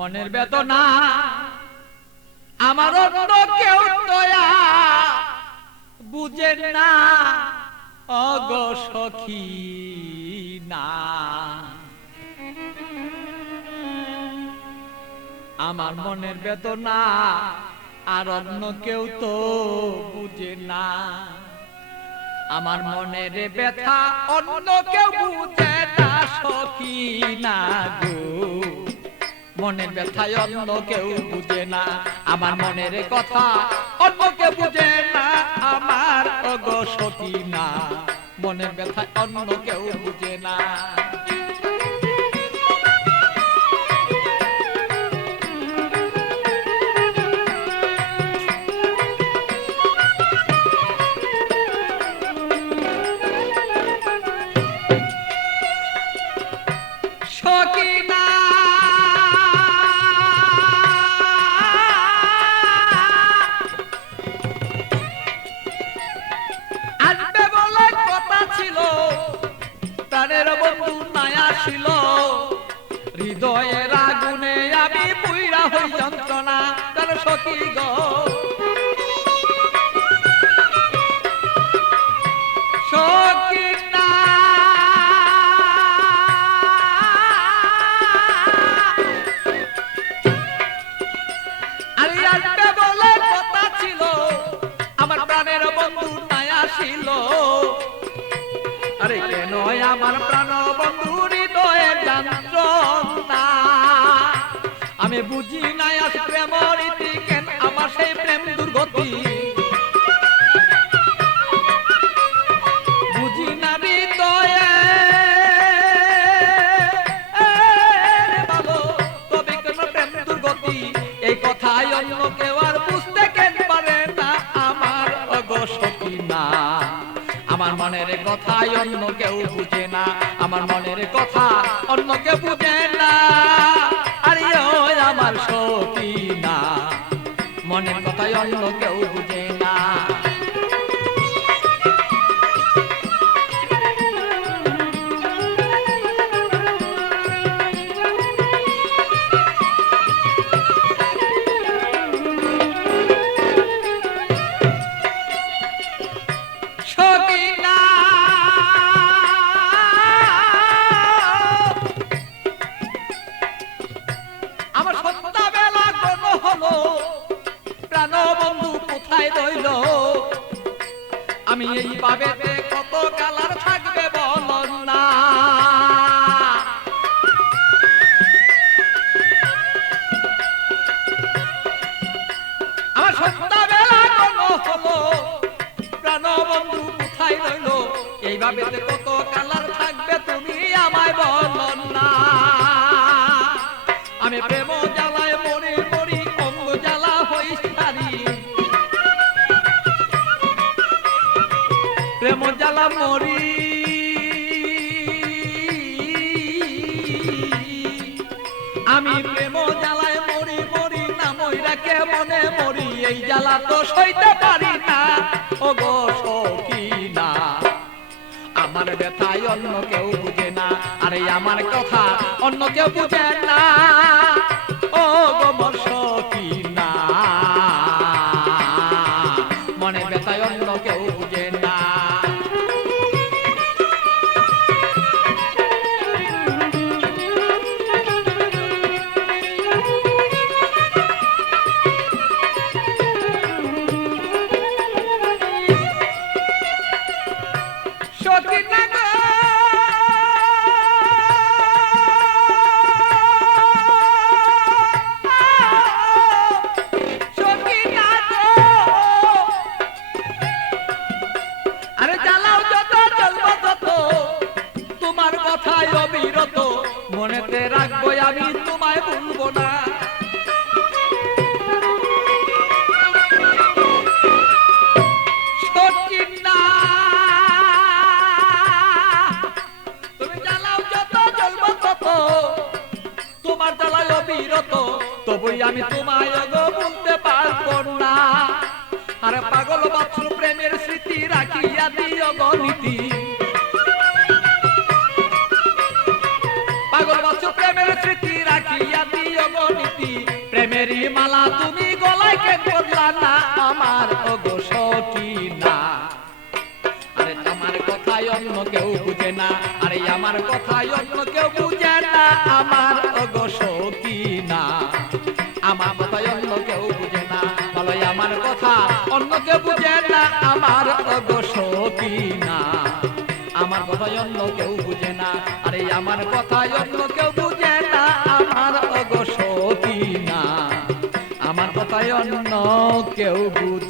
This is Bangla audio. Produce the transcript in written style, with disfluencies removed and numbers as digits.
মনের বেদনা আমার অন্য কেউ দয়া বুঝে না অগো সখী না। আমার মনের বেদনা আর অন্য কেউ তো বুঝে না। আমার মনের ব্যথা অন্য কেউ বুঝে না সখী না গো। মনের ব্যথায় অন্য কেউ বুঝে না, আমার মনের কথা অন্য কেউ বুঝে না আমার অগো সখী না। মনের ব্যথায় অন্য কেউ বুঝে না। হৃদয়ের আগুনে আমি পুইরা হই যন্ত্রণা তার সখী গো। সখী না আরে আসবে বলে কথা ছিল, আমার প্রাণের বন্ধু নাই আসিল। আরে কেন আমার প্রাণ বন্ধু হৃদয়ের যন্ত্রণা আমি বুঝি নাই আজ প্রেম রীতি কেন আমার সেই প্রেম দুর্গতি। বুঝি না হৃদয়ে ভালো তবে কেন প্রেম দুর্গতি। এই কথাই অন্য কেউ আর বুঝতে কেন পারে না আমার অগো সখী না। আমার মনের কথাই অন্য কেউ বুঝে না, আমার মনের কথা অন্য কেউ বুঝে না। আরে ও আমার সখী না, মনের কথাই অন্য কেউ বুঝে না। আমি এই ভাবেতে কত কালার থাকবে বলন না। আমার সন্ধ্যাবেলা কোনো হলো প্রাণ বন্ধু কোথায় রইল। এই ভাবেতে কত কালার থাকবে তুমি আমায় বলন না। আমি প্রেম জ্বালায় মরি মরি অঙ্গ জ্বালা হই সারি। প্রেম জ্বালা মরি আমি প্রেম জ্বালায় মরি মরি না মইরা কে মনে মরি। এই জ্বালা তো সইতে পারি না ওগো সখী না। আমার ব্যথায় অন্য কেউ বুঝে না, আরে আমার কথা অন্য কেউ বুঝে না ওগো মোর সখী না। মনের ব্যথায় অন্য কেউ বুঝে না। মনেতে রাখবো আমি তোমায় ভুলবো না। সখী না তুমি জ্বালাও যত জ্বলবো তত, তোমার জ্বালায় অবিরত তবুই আমি তোমায় গো ভুলতে পারবো না। আরে পাগল বাছুর প্রেমের স্মৃতি রাখিয়া দিও গো নীতি। পাগল বাছুর প্রেমের স্মৃতি রাখিয়া দিও গো নীতি। কেন করলা না আমার ওগো সখিনা আরে আমার কথাই অন্য কেউ বুঝে না আরে আমার কথাই অন্য কেউ বুঝে না আমার ওগো সখিনা আমার কথাই অন্য কেউ বুঝে না বলো আমার কথা অন্য কেউ বুঝে না আমার ওগো সখিনা আমার কথাই অন্য কেউ বুঝে না আরে আমার কথাই অন্য কেউ বুঝে না আমার ওগো সখিনা আমার কথাই অন্য কেউ বুঝে